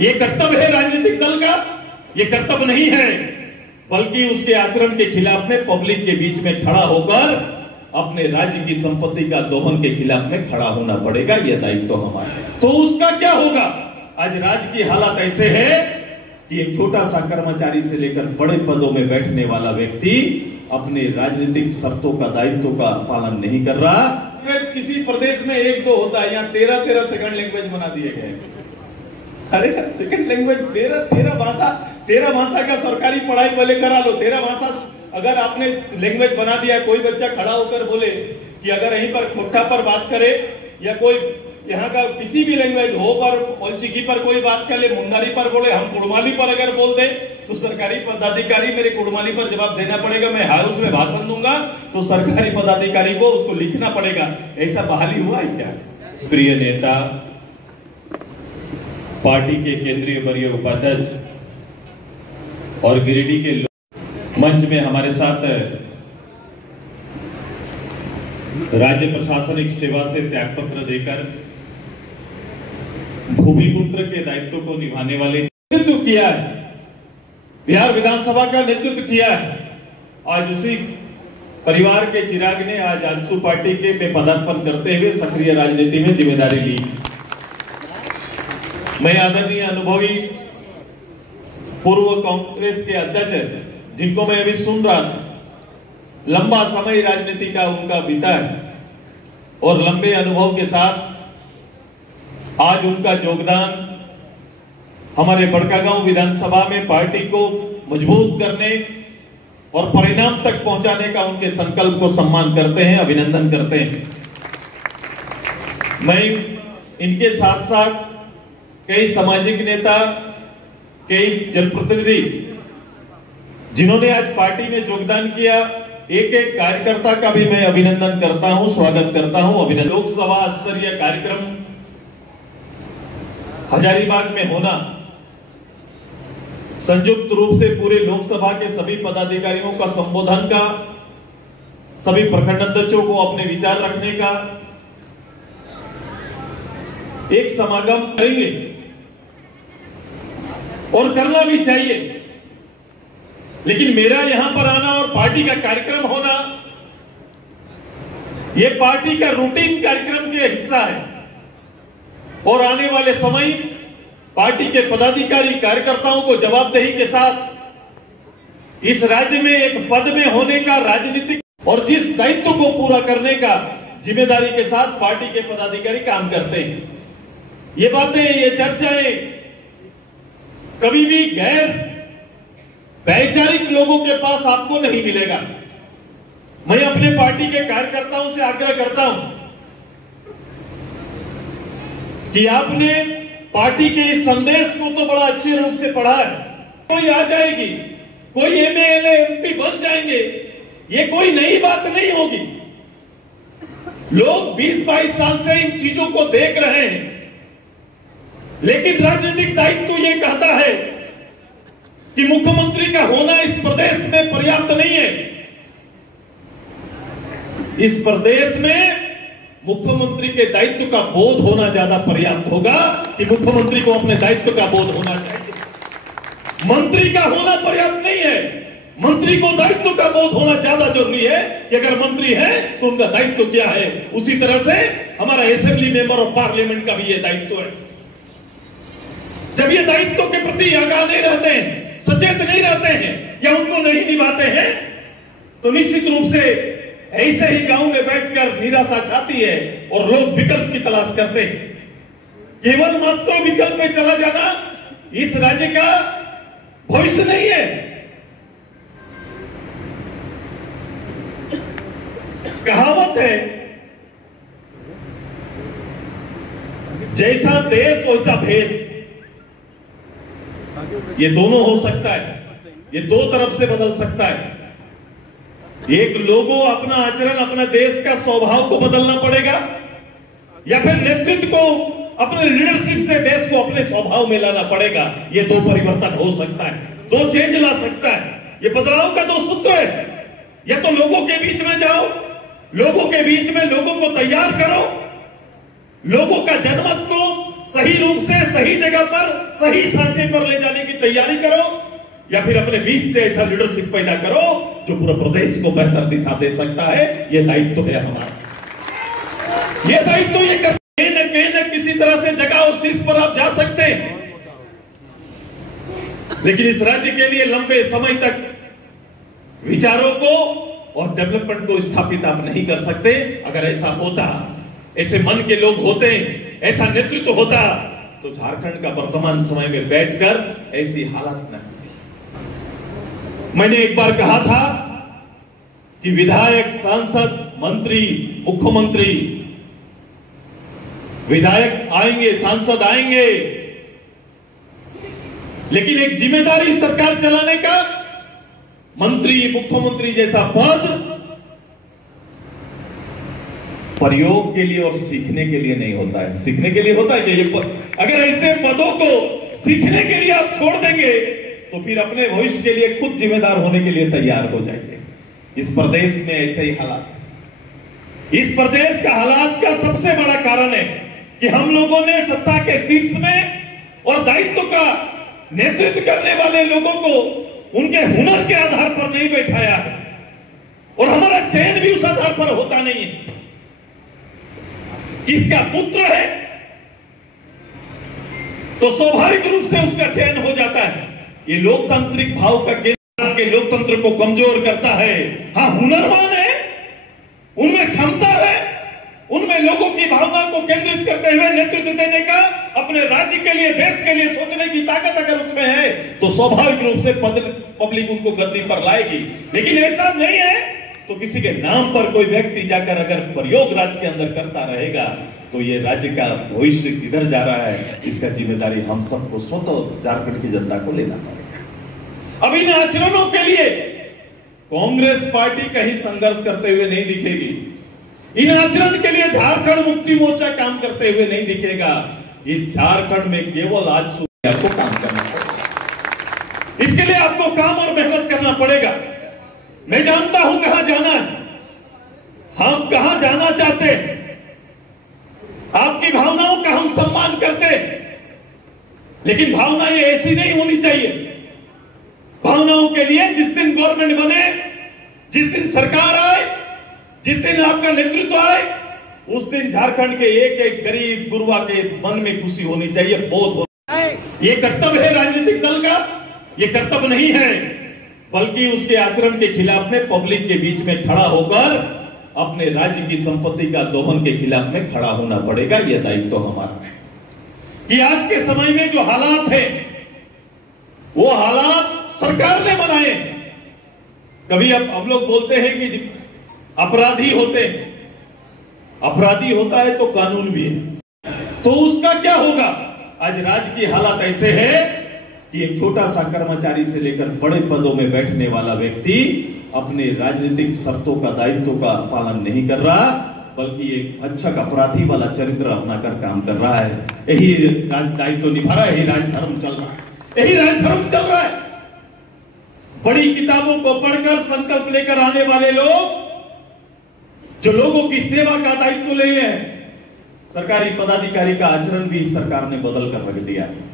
ये कर्तव्य है राजनीतिक दल का? ये कर्तव्य नहीं है, बल्कि उसके आचरण के खिलाफ में पब्लिक के बीच में खड़ा होकर अपने राज्य की संपत्ति का दोहन के खिलाफ में खड़ा होना पड़ेगा। यह दायित्व तो हमारा है। तो उसका क्या होगा? आज राज्य की हालत ऐसे है कि एक छोटा सा कर्मचारी से लेकर बड़े पदों में बैठने वाला व्यक्ति अपने राजनीतिक शर्तों का दायित्व का पालन नहीं कर रहा। किसी प्रदेश में 1-2 होता है, यहाँ 13 सेकंड लैंग्वेज बना दिए गए। अरे सेकंड लैंग्वेज 13 भाषा का सरकारी पढ़ाई पहले करा लो। 13 भाषा अगर आपने लैंग्वेज बना दिया, कोई बच्चा खड़ा होकर बोले कि अगर यहीं पर खोटा पर बात करे या कोई यहाँ का किसी भी लैंग्वेज हो पर औलचिकी पर कोई बात कर ले, मुंडारी पर बोले, हम कुड़माली पर अगर बोल दे तो सरकारी पदाधिकारी मेरे कुड़माली पर जवाब देना पड़ेगा। मैं हाउस में भाषण दूंगा तो सरकारी पदाधिकारी को उसको लिखना पड़ेगा। ऐसा बहाली हुआ है क्या? प्रिय नेता, पार्टी के केंद्रीय वरीय उपाध्यक्ष और गिरिडीह के मंच में हमारे साथ राज्य प्रशासनिक सेवा से त्यागपत्र देकर भूमिपुत्र के दायित्व को निभाने वाले नेतृत्व किया है, बिहार विधानसभा का नेतृत्व किया है। आज उसी परिवार के चिराग ने आज आजसू पार्टी के में पदार्पण करते हुए सक्रिय राजनीति में जिम्मेदारी ली। मैं आदरणीय अनुभवी पूर्व कांग्रेस के अध्यक्ष, जिनको मैं अभी सुन रहा था, लंबा समय राजनीति का उनका बीता है और लंबे अनुभव के साथ आज उनका योगदान हमारे बड़कागांव विधानसभा में पार्टी को मजबूत करने और परिणाम तक पहुंचाने का उनके संकल्प को सम्मान करते हैं, अभिनंदन करते हैं। मैं इनके साथ साथ कई सामाजिक नेता, कई जनप्रतिनिधि जिन्होंने आज पार्टी में योगदान किया, एक एक कार्यकर्ता का भी मैं अभिनंदन करता हूं, स्वागत करता हूं, अभिनंदन। लोकसभा स्तरीय कार्यक्रम हजारीबाग में होना, संयुक्त रूप से पूरे लोकसभा के सभी पदाधिकारियों का संबोधन का, सभी प्रखंड अध्यक्षों को अपने विचार रखने का एक समागम करेंगे और करना भी चाहिए। लेकिन मेरा यहां पर आना और पार्टी का कार्यक्रम होना, यह पार्टी का रूटीन कार्यक्रम के हिस्सा है और आने वाले समय पार्टी के पदाधिकारी कार्यकर्ताओं को जवाबदेही के साथ इस राज्य में एक पद में होने का राजनीतिक और जिस दायित्व को पूरा करने का जिम्मेदारी के साथ पार्टी के पदाधिकारी काम करते हैं। ये बातें, ये चर्चाएं कभी भी गैर वैचारिक लोगों के पास आपको नहीं मिलेगा। मैं अपने पार्टी के कार्यकर्ताओं से आग्रह करता हूं कि आपने पार्टी के इस संदेश को तो बड़ा अच्छे रूप से पढ़ा है। कोई आ जाएगी, कोई एमएलए एमपी बन जाएंगे, ये कोई नई बात नहीं होगी। लोग 20-22 साल से इन चीजों को देख रहे हैं, लेकिन राजनीतिक दायित्व ये कहता है कि मुख्यमंत्री का होना इस प्रदेश में पर्याप्त नहीं है। इस प्रदेश में मुख्यमंत्री के दायित्व का बोध होना ज्यादा पर्याप्त होगा कि मुख्यमंत्री को अपने दायित्व का बोध होना चाहिए। मंत्री का होना पर्याप्त नहीं है, मंत्री को दायित्व का बोध होना ज्यादा जरूरी है कि अगर मंत्री है तो उनका दायित्व क्या है। उसी तरह से हमारा असेंबली मेंबर ऑफ पार्लियामेंट का भी यह दायित्व है। जब ये दायित्व के प्रति आगाह नहीं रहते हैं, सचेत नहीं रहते हैं या उनको नहीं निभाते हैं, तो निश्चित रूप से ऐसे ही गांव में बैठकर निराशा छाती है और लोग विकल्प की तलाश करते हैं। केवल मात्र विकल्प में चला जाना इस राज्य का भविष्य नहीं है। कहावत है, जैसा देश वैसा भेष। ये दोनों हो सकता है, ये दो तरफ से बदल सकता है। एक लोगों अपना आचरण, अपना देश का स्वभाव को बदलना पड़ेगा, या फिर नेतृत्व को, अपने लीडरशिप से देश को अपने स्वभाव में लाना पड़ेगा। ये दो परिवर्तन हो सकता है, दो चेंज ला सकता है। ये बदलाव का दो सूत्र है, या तो लोगों के बीच में जाओ, लोगों के बीच में लोगों को तैयार करो, लोगों का जनमत को सही रूप से सही जगह पर सही सांचे पर ले जाने की तैयारी करो, या फिर अपने बीच से ऐसा लीडरशिप पैदा करो जो पूरे प्रदेश को बेहतर दिशा दे सकता है। यह दायित्व है हमारा, यह दायित्व ये कहीं न किसी तरह से जगह और शीर्ष पर आप जा सकते हैं, लेकिन इस राज्य के लिए लंबे समय तक विचारों को और डेवलपमेंट को स्थापित आप नहीं कर सकते। अगर ऐसा होता, ऐसे मन के लोग होते, ऐसा नेतृत्व होता, तो झारखंड का वर्तमान समय में बैठकर ऐसी हालत न होती। मैंने एक बार कहा था कि विधायक, सांसद, मंत्री, मुख्यमंत्री, विधायक आएंगे, सांसद आएंगे, लेकिन एक जिम्मेदारी सरकार चलाने का मंत्री, मुख्यमंत्री जैसा पद प्रयोग के लिए और सीखने के लिए नहीं होता है। सीखने के लिए होता है कि ये अगर ऐसे पदों को सीखने के लिए आप छोड़ देंगे तो फिर अपने भविष्य के लिए खुद जिम्मेदार होने के लिए तैयार हो जाएंगे। इस प्रदेश में ऐसे ही हालात है। इस प्रदेश का हालात का सबसे बड़ा कारण है कि हम लोगों ने सत्ता के शीर्ष में और दायित्व का नेतृत्व करने वाले लोगों को उनके हुनर के आधार पर नहीं बैठाया है, और हमारा चयन भी उस आधार पर होता नहीं है। किसका पुत्र है तो स्वाभाविक रूप से उसका चयन हो जाता है। ये लोकतांत्रिक भाव का केंद्र के लोकतंत्र को कमजोर करता है। हाँ, हुनरवान है, उनमें क्षमता है, उनमें लोगों की भावना को केंद्रित करते हुए नेतृत्व देने का, अपने राज्य के लिए, देश के लिए सोचने की ताकत अगर उसमें है तो स्वाभाविक रूप से पब्लिक उनको गद्दी पर लाएगी। लेकिन ऐसा नहीं है तो किसी के नाम पर कोई व्यक्ति जाकर अगर प्रयोग राज्य के अंदर करता रहेगा तो ये राज्य का भविष्य किधर जा रहा है, इसका जिम्मेदारी हम सबको स्वतः झारखंड की जनता को लेना पड़ेगा। अब इन आचरणों के लिए कांग्रेस पार्टी कहीं संघर्ष करते हुए नहीं दिखेगी। इन आचरण के लिए झारखंड मुक्ति मोर्चा काम करते हुए नहीं दिखेगा। इस झारखंड में केवल आज सुबह आपको काम करना पड़ेगा। इसके लिए आपको काम और मेहनत करना पड़ेगा। मैं जानता हूं कहां जाना है, हम कहां जाना चाहते हैं, आपकी भावनाओं का हम सम्मान करते हैं, लेकिन भावना ये ऐसी नहीं होनी चाहिए। भावनाओं के लिए जिस दिन गवर्नमेंट बने, जिस दिन सरकार आए, जिस दिन आपका नेतृत्व आए, उस दिन झारखंड के एक एक गरीब गुरुआ के मन में खुशी होनी चाहिए, बोध होना है। ये कर्तव्य है राजनीतिक दल का, ये कर्तव्य नहीं है, बल्कि उसके आचरण के खिलाफ में पब्लिक के बीच में खड़ा होकर अपने राज्य की संपत्ति का दोहन के खिलाफ में खड़ा होना पड़ेगा। यह दायित्व तो हमारा है कि आज के समय में जो हालात है वो हालात सरकार ने बनाए। कभी अब लोग बोलते हैं कि अपराधी होते हैं, अपराधी होता है तो कानून भी है, तो उसका क्या होगा। आज राज्य की हालत ऐसे है कि एक छोटा सा कर्मचारी से लेकर बड़े पदों में बैठने वाला व्यक्ति अपने राजनीतिक शर्तों का, दायित्व का पालन नहीं कर रहा, बल्कि एक भक्षक अपराधी वाला चरित्र अपनाकर काम कर रहा है। यही दायित्व निभा रहा है, यही राजधर्म चल रहा है, यही राजधर्म चल रहा है। बड़ी किताबों को पढ़कर संकल्प लेकर आने वाले लोग जो लोगों की सेवा का दायित्व ले हैं, सरकारी पदाधिकारी का आचरण भी सरकार ने बदल कर रख दिया है।